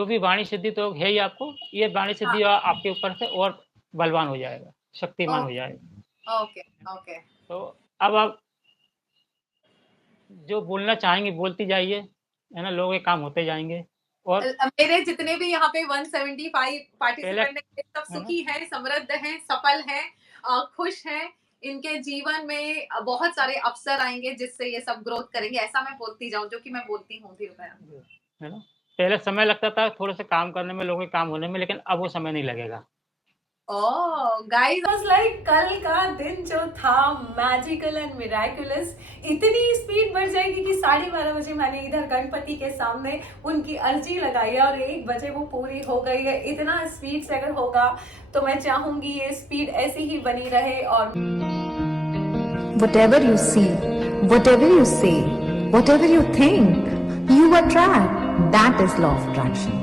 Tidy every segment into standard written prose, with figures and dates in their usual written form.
जो भी वाणी सिद्धि तो है ही आपको, ये वाणी हाँ। सिद्धि आपके ऊपर से और बलवान हो जाएगा, शक्तिमान हो ओके, जाएगा। Okay, okay. तो अब आप जो बोलना चाहेंगे बोलती जाइए, है ना? लोगों के काम होते जाएँगे और मेरे जितने भी यहाँ पे 175 पहले पार्टिसिपेंट हैं, सब है ना? सुखी हैं, समृद्ध हैं, सफल हैं, खुश हैं। इनके जीवन में बहुत सारे अवसर आएँगे जिससे ये सब ग्रोथ करेंगे। ऐसा मैं बोलती जाऊँ, जो कि मैं बोलती हूँ भी मैं। है ना? पहले समय लगता था थोड़े-से काम करने में, लोगों के काम होने में, लेकिन अब वो समय नहीं लगेगा। ओह! गाइस वाज़ लाइक कल का दिन जो था मैजिकल एंड मिरेकुलस। इतनी स्पीड बढ़ जाएगी कि 12:30 बजे मैंने इधर गणपति के सामने उनकी अर्जी लगाई है और 1 बजे वो पूरी हो गई है। इतना स्पीड से अगर होगा तो मैं चाहूँगी ये स्पीड ऐसी ही बनी रहे और Whatever you see, whatever you say, whatever you think, you attract. That is law of attraction.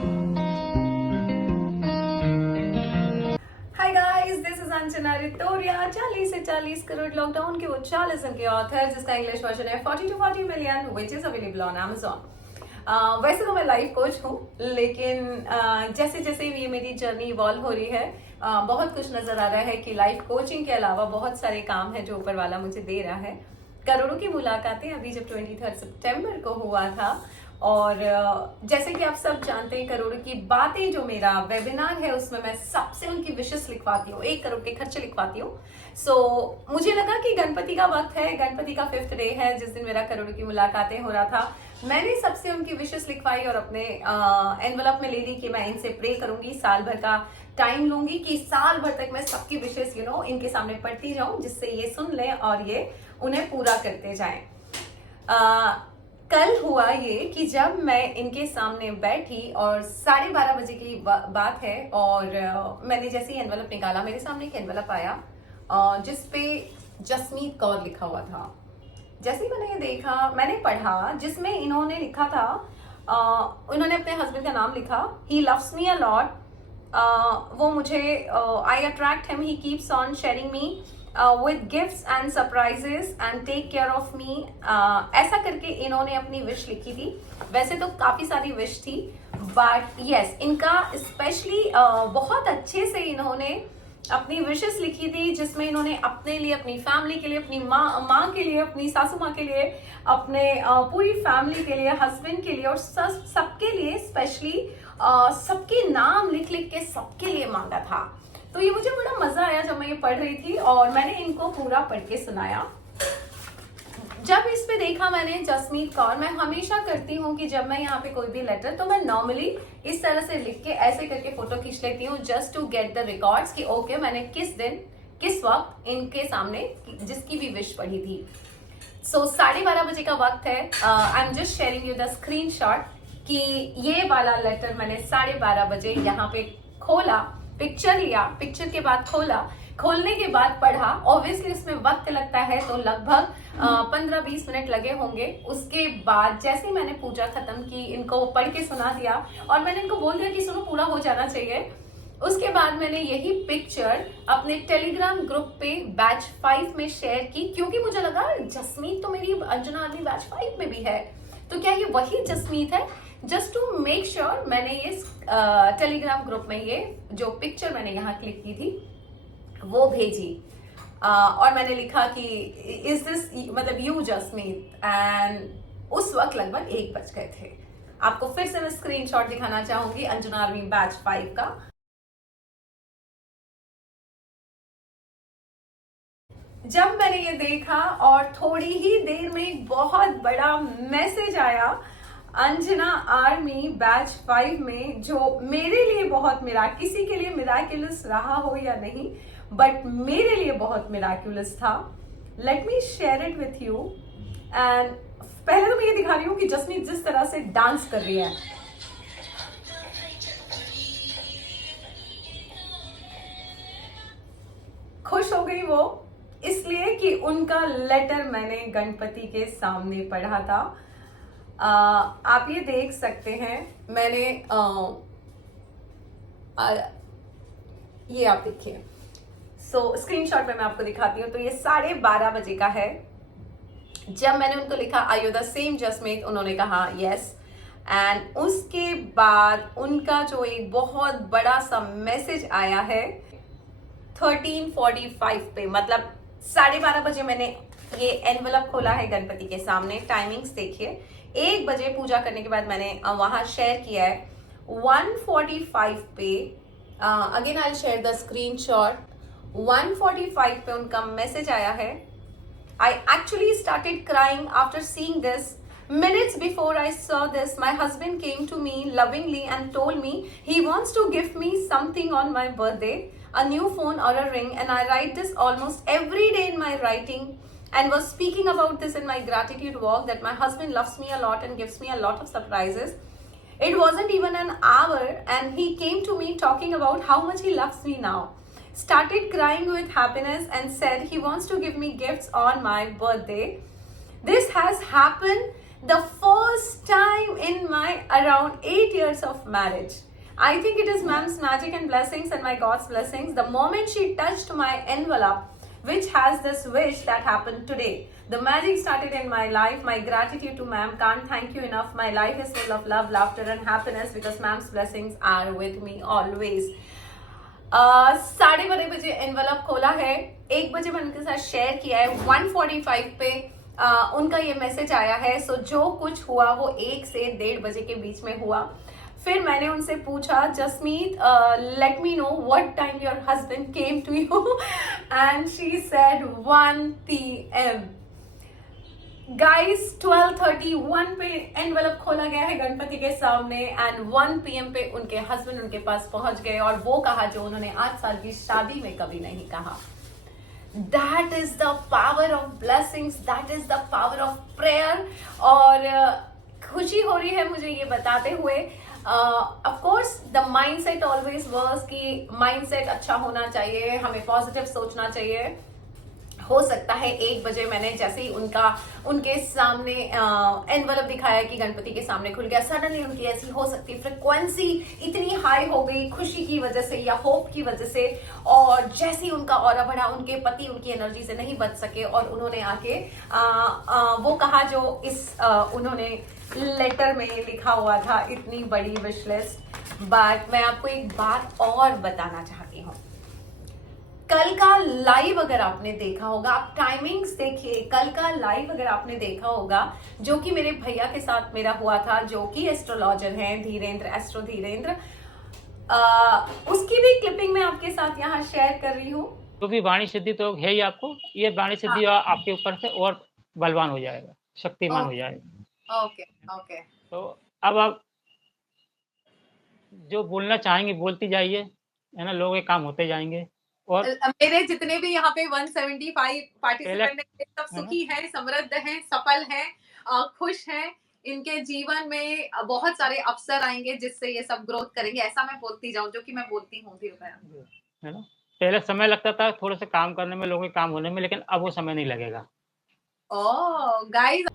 Hi guys, this is Anjana रिटोरिया। 40 से 40 करोड़ लॉकडाउन के उछालिज्म के ऑथर, जिसका इंग्लिश वर्जन है 40 to 40 million, which is available on Amazon। वैसे तो मैं life coach हूँ, लेकिन जैसे जैसे ये मेरी जर्नी इवॉल्व हो रही है, बहुत कुछ नजर आ रहा है कि लाइफ कोचिंग के अलावा बहुत सारे काम है जो ऊपर वाला मुझे दे रहा है। करोड़ों की मुलाकातें अभी जब 23 सितंबर को हुआ था, और जैसे कि आप सब जानते हैं, करोड़ों की बातें जो मेरा वेबिनार है उसमें मैं सबसे उनकी विशेष लिखवाती हूँ, 1 करोड़ के खर्चे लिखवाती हूँ। सो मुझे लगा कि गणपति का वक्त है, गणपति का 5th डे है, जिस दिन मेरा करोड़ों की मुलाकातें हो रहा था। मैंने सबसे उनकी विशेष लिखवाई और अपने एनवलप में ले ली कि मैं इनसे प्रे करूंगी, साल भर का टाइम लूंगी कि साल भर तक मैं सबकी विशेष इनके सामने पढ़ती जाऊं, जिससे ये सुन लें और ये उन्हें पूरा करते जाएं। कल हुआ ये कि जब मैं इनके सामने बैठी और 12:30 बजे की बात है, और मैंने जैसे ही एनवलप निकाला, मेरे सामने एक एनवलप आया जिसपे जसमीत कौर लिखा हुआ था। जैसे ही मैंने ये देखा, मैंने पढ़ा, जिसमें इन्होंने लिखा था, उन्होंने अपने हस्बैंड का नाम लिखा, he loves me a lot, वो मुझे, I attract him, he keeps on sharing me with gifts and surprises and take care of me. ऐसा करके इन्होंने अपनी विश लिखी थी। वैसे तो काफी सारी विश थी, बट यस, इनका स्पेशली बहुत अच्छे से इन्होंने अपनी विशेस लिखी थी, जिसमें इन्होंने अपने लिए, अपनी फैमिली के लिए, अपनी माँ के लिए, अपनी सासू माँ के लिए, अपने पूरी फैमिली के लिए, हस्बैंड के लिए और सबके लिए स्पेशली सबके नाम लिख लिख के सबके लिए मांगा था। तो ये मुझे बड़ा मजा आया जब मैं ये पढ़ रही थी, और मैंने इनको पूरा पढ़ के सुनाया। जब इस पे देखा मैंने जसमीत कौर, मैं हमेशा करती हूँ कि जब मैं यहाँ पे कोई भी लेटर, तो मैं नॉर्मली इस तरह से लिख के ऐसे करके फोटो खींच लेती हूँ, just to get the records कि ओके मैंने किस दिन किस वक्त इनके सामने जिसकी भी विश पढ़ी थी। सो 12:30 बजे का वक्त है। I am just sharing you the screenshot कि ये वाला लेटर मैंने 12:30 बजे यहाँ पे खोला, पिक्चर लिया, पिक्चर के बाद खोलने के बाद पढ़ा। ऑब्वियसली उसमें वक्त लगता है, तो लगभग 15-20 मिनट लगे होंगे। उसके बाद जैसे ही मैंने पूजा खत्म की, इनको पढ़ के सुना दिया और मैंने इनको बोल दिया कि सुनो पूरा हो जाना चाहिए। उसके बाद मैंने यही पिक्चर अपने टेलीग्राम ग्रुप पे बैच 5 में शेयर की, क्योंकि मुझे लगा जसमीत तो मेरी अंजना आर्मी बैच 5 में भी है, तो क्या ये वही जसमीत है। जस्ट टू मेक श्योर मैंने ये टेलीग्राम ग्रुप में ये जो पिक्चर मैंने यहाँ क्लिक की थी वो भेजी, और मैंने लिखा कि इज दिस मतलब यू जसमीत, एंड उस वक्त लगभग 1 बज गए थे। आपको फिर से मैं स्क्रीनशॉट दिखाना चाहूंगी अंजना आर्मी बैच 5 का। जब मैंने ये देखा और थोड़ी ही देर में एक बहुत बड़ा मैसेज आया अंजना आर्मी बैच 5 में, जो मेरे लिए बहुत किसी के लिए मिराक्युलस रहा हो या नहीं, बट मेरे लिए बहुत मिराक्युलस था। Let me share it with you. And पहले तो मैं ये दिखा रही हूँ कि जसमीत जिस तरह से डांस कर रही है, खुश हो गई वो, इसलिए कि उनका लेटर मैंने गणपति के सामने पढ़ा था। आप ये देख सकते हैं, मैंने ये आप देखिए। सो स्क्रीनशॉट में मैं आपको दिखाती हूँ। तो ये 12:30 बजे का है जब मैंने उनको लिखा, are you the same Jasmeet? उन्होंने कहा यस। एंड उसके बाद उनका जो एक बहुत बड़ा सा मैसेज आया है 13:45 पे, मतलब 12:30 बजे मैंने ये एनवलप खोला है गणपति के सामने। टाइमिंग्स देखिए, 1 बजे पूजा करने के बाद मैंने वहां शेयर किया है। 1:45 पे again I share the screenshot. 1:45 पे उनका मैसेज आया है। I actually started crying after seeing this. Minutes before I saw this, my husband came to me lovingly and told me he wants to give me something on my birthday, a new phone or a ring, and I write this almost every day in my writing and was speaking about this in my gratitude walk that my husband loves me a lot and gives me a lot of surprises. It wasn't even an hour and he came to me talking about how much he loves me now. Started crying with happiness and said he wants to give me gifts on my birthday. This has happened the first time in my around 8 years of marriage. I think it is ma'am's magic and blessings and my God's blessings. The moment she touched my envelope, which has this wish that happened today, the magic started in my life. My gratitude to ma'am, can't thank you enough. My life is full of love, laughter and happiness because ma'am's blessings are with me always. 12:30 बजे envelope खोला है, 1 बजे मैंने उनके साथ share किया है। 1:45 पे उनका ये मैसेज आया है। सो जो कुछ हुआ वो 1 से 1:30 बजे के बीच में हुआ। फिर मैंने उनसे पूछा, Jasmeet let me know what time your husband came to you and she said 1 PM। Guys 12:31 पे एनवलप खोला गया है गणपति के सामने एंड 1 PM पे उनके हस्बैंड उनके पास पहुंच गए और वो कहा जो उन्होंने 8 साल की शादी में कभी नहीं कहा। That is the power of blessings, that is the power of prayer. और खुशी हो रही है मुझे ये बताते हुए। Of course the mindset always works कि माइंडसेट अच्छा होना चाहिए, हमें पॉजिटिव सोचना चाहिए। हो सकता है 1 बजे मैंने जैसे ही उनके सामने एनवलप दिखाया कि गणपति के सामने खुल गया, सडनली उनकी ऐसी हो सकती है फ्रिक्वेंसी इतनी हाई हो गई खुशी की वजह से या होप की वजह से, और जैसे ही उनका ऑरा बढ़ा उनके पति उनकी एनर्जी से नहीं बच सके और उन्होंने आके वो कहा जो उन्होंने लेटर में लिखा हुआ था, इतनी बड़ी विश लिस्ट। बट मैं आपको एक बात और बताना चाहती हूँ। कल का लाइव अगर आपने देखा होगा, आप टाइमिंग्स देखिए, कल का लाइव अगर आपने देखा होगा जो कि मेरे भैया के साथ मेरा हुआ था, जो कि एस्ट्रोलॉजर हैं धीरेन्द्र, एस्ट्रो धीरेन्द्र, उसकी भी क्लिपिंग मैं आपके साथ यहाँ शेयर कर रही हूँ। तो भी वाणी सिद्धि तो है ही आपको, ये वाणी सिद्धि आपके ऊपर से और बलवान हो जाएगा, शक्तिमान हो जाएगा। Okay okay. तो अब आप जो बोलना चाहेंगे बोलती जाइए, है ना, लोगों के काम होते जाएंगे। और मेरे जितने भी यहाँ पे 175 पार्टिसिपेंट हैं सब सुखी हैं, समृद्ध हैं, सफल हैं, खुश हैं। इनके जीवन में बहुत सारे अवसर आएंगे जिससे ये सब ग्रोथ करेंगे। ऐसा मैं बोलती जाऊं जो कि मैं बोलती हूँ भी, है ना। पहले समय लगता था थोड़े से काम करने में, लोगों के काम होने में, लेकिन अब वो समय नहीं लगेगा। गाइस,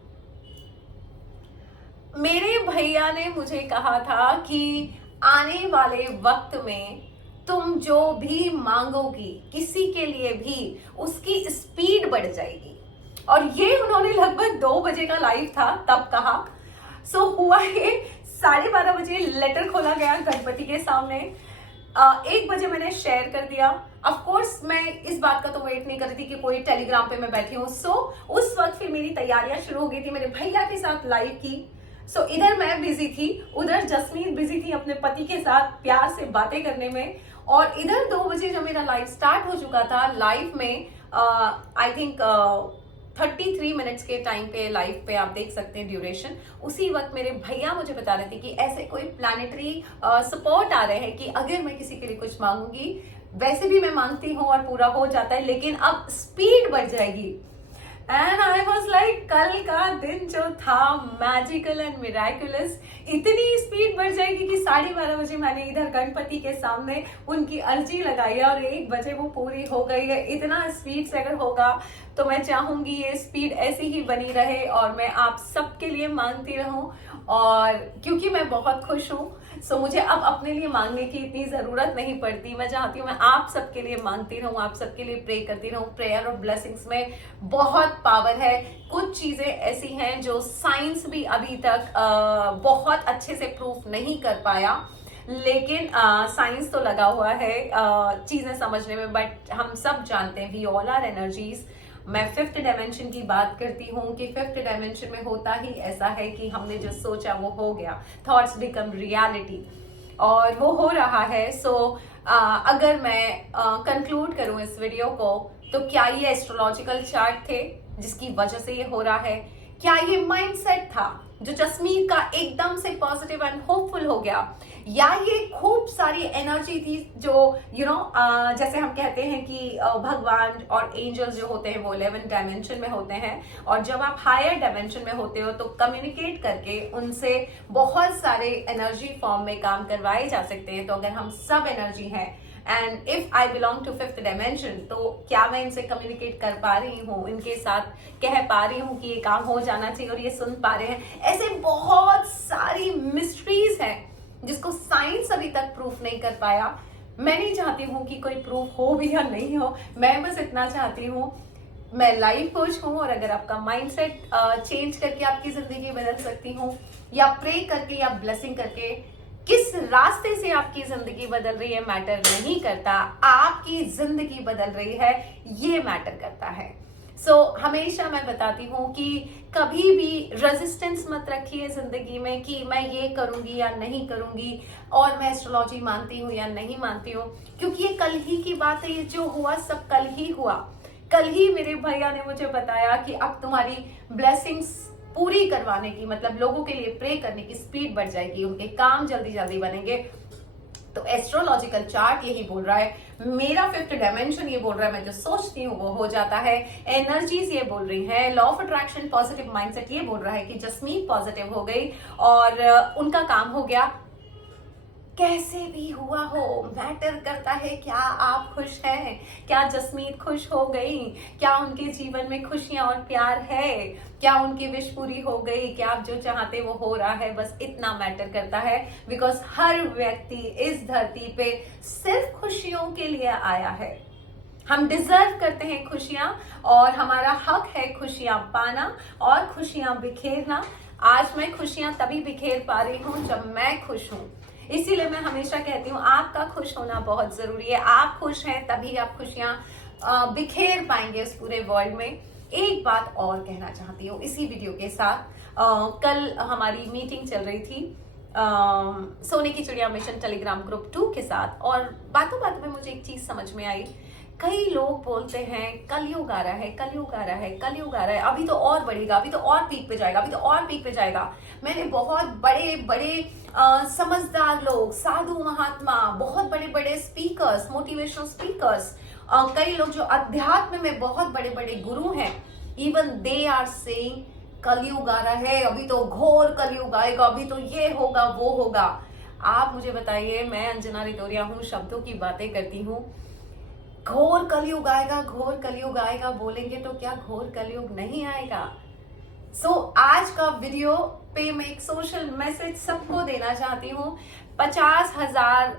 मेरे भैया ने मुझे कहा था कि आने वाले वक्त में तुम जो भी मांगोगी किसी के लिए भी उसकी स्पीड बढ़ जाएगी। और ये उन्होंने लगभग 2 बजे का लाइव था तब कहा। सो हुआ ये 12:30 बजे लेटर खोला गया गणपति के सामने। 1 बजे मैंने शेयर कर दिया। ऑफ कोर्स मैं इस बात का तो वेट नहीं कर रही थी कि कोई टेलीग्राम पे मैं बैठी हूँ। सो उस वक्त फिर मेरी तैयारियां शुरू हो गई थी मेरे भैया के साथ लाइव की। सो इधर मैं बिजी थी, उधर जसमीत बिजी थी अपने पति के साथ प्यार से बातें करने में, और इधर 2 बजे जब मेरा लाइव स्टार्ट हो चुका था, लाइव में आई थिंक 33 मिनट्स के टाइम पे लाइव पे आप देख सकते हैं ड्यूरेशन। उसी वक्त मेरे भैया मुझे बता रहे थे कि ऐसे कोई प्लानिटरी सपोर्ट आ रहे हैं कि अगर मैं किसी के लिए कुछ मांगूंगी, वैसे भी मैं मांगती हूँ और पूरा हो जाता है, लेकिन अब स्पीड बढ़ जाएगी। एंड आई वॉज लाइक, कल का दिन जो था मैजिकल एंड मिराकुलस, इतनी स्पीड बढ़ जाएगी कि 12:30 बजे मैंने इधर गणपति के सामने उनकी अर्जी लगाई है और 1 बजे वो पूरी हो गई है। इतना स्पीड से अगर होगा तो मैं चाहूंगी ये स्पीड ऐसी ही बनी रहे और मैं आप सबके लिए मांगती रहूं, और क्योंकि मैं बहुत खुश हूँ सो मुझे अब अपने लिए मांगने की इतनी जरूरत नहीं पड़ती। मैं चाहती हूँ मैं आप सबके लिए मांगती रहूं, आप सबके लिए प्रे करती रहूं। प्रेयर और ब्लेसिंग्स में बहुत पावर है। कुछ चीजें ऐसी हैं जो साइंस भी अभी तक बहुत अच्छे से प्रूफ नहीं कर पाया, लेकिन साइंस तो लगा हुआ है चीजें समझने में। बट हम सब जानते हैं वी ऑल आर एनर्जीज। मैं फिफ्थ डायमेंशन की बात करती हूँ कि फिफ्थ डायमेंशन में होता ही ऐसा है कि हमने जो सोचा वो हो गया, थॉट्स बिकम रियलिटी, और वो हो रहा है। सो अगर मैं कंक्लूड करूं इस वीडियो को, तो क्या ये एस्ट्रोलॉजिकल चार्ट थे जिसकी वजह से ये हो रहा है? क्या ये माइंडसेट था जो जसमीत का एकदम से पॉजिटिव एंड होपफुल हो गया? या ये खूब सारी एनर्जी थी जो जैसे हम कहते हैं कि भगवान और एंजल्स जो होते हैं वो 11 डायमेंशन में होते हैं, और जब आप हायर डायमेंशन में होते हो तो कम्युनिकेट करके उनसे बहुत सारे एनर्जी फॉर्म में काम करवाए जा सकते हैं। तो अगर हम सब एनर्जी हैं and if I belong to fifth dimension, तो क्या मैं इनसे कम्युनिकेट कर पा रही हूँ, इनके साथ कह पा रही हूँ कि ये काम हो जाना चाहिए और ये सुन पा रहे हैं? ऐसे बहुत सारी मिस्ट्रीज हैं जिसको साइंस अभी तक प्रूफ नहीं कर पाया। मैं नहीं चाहती हूँ कि कोई प्रूफ हो भी या नहीं हो, मैं बस इतना चाहती हूँ, मैं लाइफ कोच हूँ, और अगर आपका माइंडसेट चेंज करके आपकी जिंदगी बदल सकती हूँ, या प्रे करके या ब्लेसिंग करके, किस रास्ते से आपकी जिंदगी बदल रही है मैटर नहीं करता, आपकी जिंदगी बदल रही है ये मैटर करता है। सो हमेशा मैं बताती हूँ कि कभी भी रेजिस्टेंस मत रखिए जिंदगी में कि मैं ये करूंगी या नहीं करूंगी, और मैं एस्ट्रोलॉजी मानती हूँ या नहीं मानती हूँ, क्योंकि ये कल ही की बात है। ये जो हुआ सब कल ही हुआ। कल ही मेरे भैया ने मुझे बताया कि अब तुम्हारी ब्लेसिंग्स पूरी करवाने की, मतलब लोगों के लिए प्रे करने की स्पीड बढ़ जाएगी, उनके काम जल्दी जल्दी बनेंगे। तो एस्ट्रोलॉजिकल चार्ट यही बोल रहा है, मेरा फिफ्थ डायमेंशन ये बोल रहा है, मैं जो सोचती हूँ वो हो जाता है। एनर्जीज ये बोल रही है, law of attraction positive mindset ये बोल रहा है कि जसमीत पॉजिटिव हो गई और उनका काम हो गया। कैसे भी हुआ हो, मैटर करता है क्या आप खुश हैं, क्या जसमीत खुश हो गई, क्या उनके जीवन में खुशियां और प्यार है, क्या उनकी विश पूरी हो गई, क्या आप जो चाहते वो हो रहा है, बस इतना मैटर करता है। बिकॉज हर व्यक्ति इस धरती पे सिर्फ खुशियों के लिए आया है। हम डिजर्व करते हैं खुशियां, और हमारा हक है खुशियां पाना और खुशियां बिखेरना। आज मैं खुशियां तभी बिखेर पा रही हूं जब मैं खुश हूं। इसीलिए मैं हमेशा कहती हूँ आपका खुश होना बहुत जरूरी है। आप खुश हैं तभी आप खुशियां बिखेर पाएंगे उस पूरे वर्ल्ड में। एक बात और कहना चाहती हूँ इसी वीडियो के साथ। कल हमारी मीटिंग चल रही थी सोने की चिड़िया मिशन टेलीग्राम ग्रुप 2 के साथ, और बातों बातों में मुझे एक चीज समझ में आई। कई लोग बोलते हैं कलयुग आ रहा है, कलयुग आ रहा है, कलयुग आ रहा है, अभी तो और बढ़ेगा, अभी तो और पीक पे जाएगा, अभी तो और पीक पे जाएगा। मैंने बहुत बड़े बड़े समझदार लोग, साधु महात्मा, बहुत बड़े बड़े स्पीकर्स, मोटिवेशनल स्पीकर्स, कई लोग जो अध्यात्म में बहुत बड़े बड़े गुरु हैं, इवन दे आर सेइंग कलयुग आ रहा है, अभी तो घोर कलयुग आएगा, अभी तो ये होगा वो होगा। आप मुझे बताइए, मैं अंजना रितोरिया हूँ, शब्दों की बातें करती हूँ। घोर कलयुग आएगा, घोर कलयुग आएगा बोलेंगे तो क्या घोर कलयुग नहीं आएगा? आज का वीडियो पे मैं एक सोशल मैसेज सबको देना चाहती हूँ। 50,000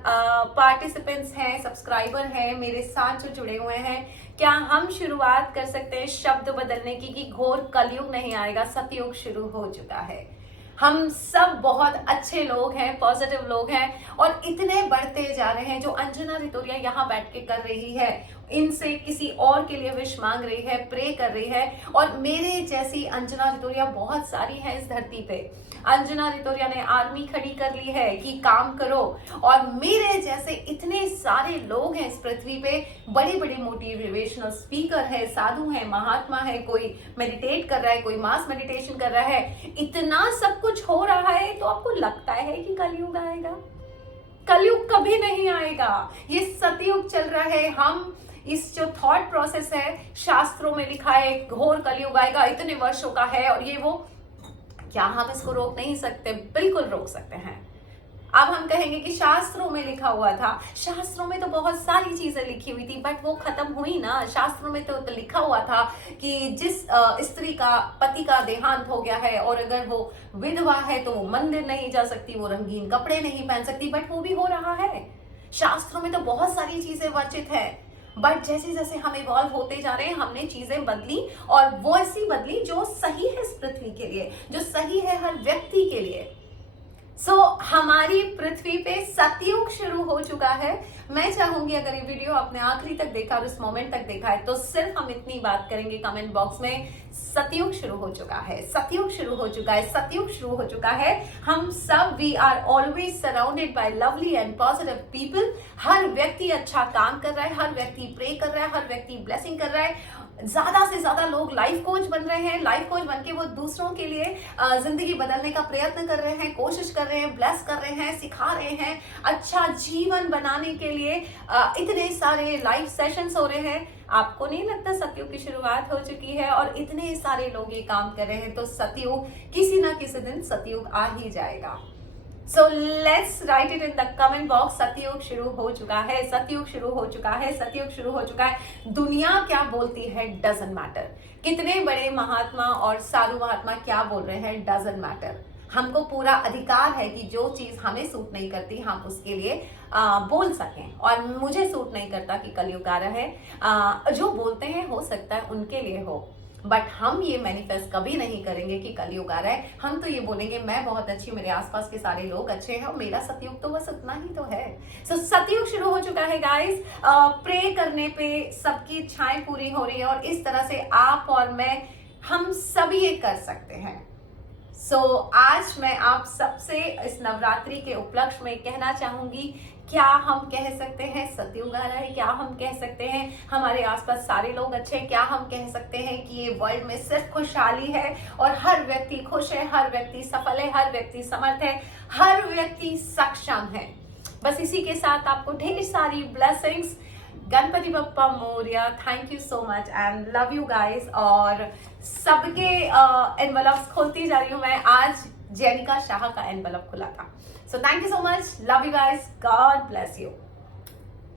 पार्टिसिपेंट्स हैं, सब्सक्राइबर हैं मेरे साथ जो जुड़े हुए हैं। क्या हम शुरुआत कर सकते हैं शब्द बदलने की कि घोर कलयुग नहीं आएगा, सतयुग शुरू हो चुका है। हम सब बहुत अच्छे लोग हैं, पॉजिटिव लोग हैं, और इतने बढ़ते जा रहे हैं। जो अंजना रितोरिया यहाँ बैठ के कर रही है, इनसे किसी और के लिए विश मांग रही है, प्रे कर रही है, और मेरे जैसी अंजना रितोरिया बहुत सारी है इस धरती पे। अंजना रितोरिया ने आर्मी खड़ी कर ली है कि काम करो, और मेरे जैसे इतने सारे लोग हैं इस पृथ्वी पे, बड़े बड़े मोटिवेशनल स्पीकर है, साधु है, महात्मा है, कोई मेडिटेट कर रहा है, कोई मास मेडिटेशन कर रहा है। इतना सब कुछ हो रहा है, तो आपको लगता है कि कलयुग आएगा? कलयुग कभी नहीं आएगा, ये सतयुग चल रहा है। हम इस जो थॉट प्रोसेस है, शास्त्रों में लिखा है घोर कलयुग आएगा, इतने वर्षों का है और ये वो, क्या हम इसको रोक नहीं सकते? बिल्कुल रोक सकते हैं। अब हम कहेंगे कि शास्त्रों में लिखा हुआ था। शास्त्रों में तो बहुत सारी चीजें लिखी हुई थी, बट वो खत्म हुई ना। शास्त्रों में तो लिखा हुआ था कि जिस स्त्री का पति का देहांत हो गया है और अगर वो विधवा है तो वो मंदिर नहीं जा सकती, वो रंगीन कपड़े नहीं पहन सकती, बट वो भी हो रहा है। शास्त्रों में तो बहुत सारी चीजें वर्जित है, बट जैसे जैसे हम इवॉल्व होते जा रहे हैं हमने चीजें बदली, और वो ऐसी बदली जो सही है इस पृथ्वी के लिए, जो सही है हर व्यक्ति के लिए। हमारी पृथ्वी पे सतयुग शुरू हो चुका है। मैं चाहूंगी अगर ये वीडियो आपने आखिरी तक देखा और इस मोमेंट तक देखा है तो सिर्फ हम इतनी बात करेंगे कमेंट बॉक्स में, सतयुग शुरू हो चुका है, सतयुग शुरू हो चुका है, सतयुग शुरू हो चुका है। हम सब we are always surrounded by lovely and positive people. हर व्यक्ति अच्छा काम कर रहा है, हर व्यक्ति प्रे कर रहा है, हर व्यक्ति ब्लेसिंग कर रहा है। ज्यादा से ज्यादा लोग लाइफ कोच बन रहे हैं। लाइफ कोच बनके वो दूसरों के लिए जिंदगी बदलने का प्रयत्न कर रहे हैं, कोशिश कर रहे हैं, ब्लेस कर रहे हैं, सिखा रहे हैं, अच्छा जीवन बनाने के लिए इतने सारे लाइव सेशंस हो रहे हैं। आपको नहीं लगता सतयुग की शुरुआत हो चुकी है और इतने सारे लोग ये काम कर रहे हैं, तो सतयुग किसी ना किसी दिन सतयुग आ ही जाएगा। So let's write it in the comment box। सतयुग शुरू हो चुका है, सतयुग शुरू हो चुका है, सतयुग शुरू हो चुका है। दुनिया क्या बोलती है डजंट मैटर, कितने बड़े महात्मा और साधु महात्मा क्या बोल रहे हैं डजंट मैटर। हमको पूरा अधिकार है कि जो चीज हमें सूट नहीं करती हम उसके लिए बोल सकें, और मुझे सूट नहीं करता कि कलयुग आ रहा है। जो बोलते हैं हो सकता है उनके लिए हो, बट हम ये मैनिफेस्ट कभी नहीं करेंगे कि कलयुग आ रहा है। हम तो ये बोलेंगे मैं बहुत अच्छी, मेरे आसपास के सारे लोग अच्छे हैं और मेरा सतयुग तो बस उतना ही तो है। सो सतयुग शुरू हो चुका है गाइस। प्रे करने पे सबकी इच्छाएं पूरी हो रही है और इस तरह से आप और मैं, हम सभी ये कर सकते हैं। आज मैं आप सबसे इस नवरात्रि के उपलक्ष्य में कहना चाहूंगी, क्या हम कह सकते हैं सतयुग आ रहा है? क्या हम कह सकते हैं हमारे आसपास सारे लोग अच्छे हैं? क्या हम कह सकते हैं कि ये वर्ल्ड में सिर्फ खुशहाली है और हर व्यक्ति खुश है, हर व्यक्ति सफल है, हर व्यक्ति समर्थ है, हर व्यक्ति सक्षम है? बस इसी के साथ आपको ढेर सारी blessings. Ganpati Bappa Morya. Thank you so much and love you guys. और सबके एनवलप्स खोलती जा रही हूँ मैं। आज जेनिका शाह का एनवलप खुला था। So thank you so much, love you guys, God bless you.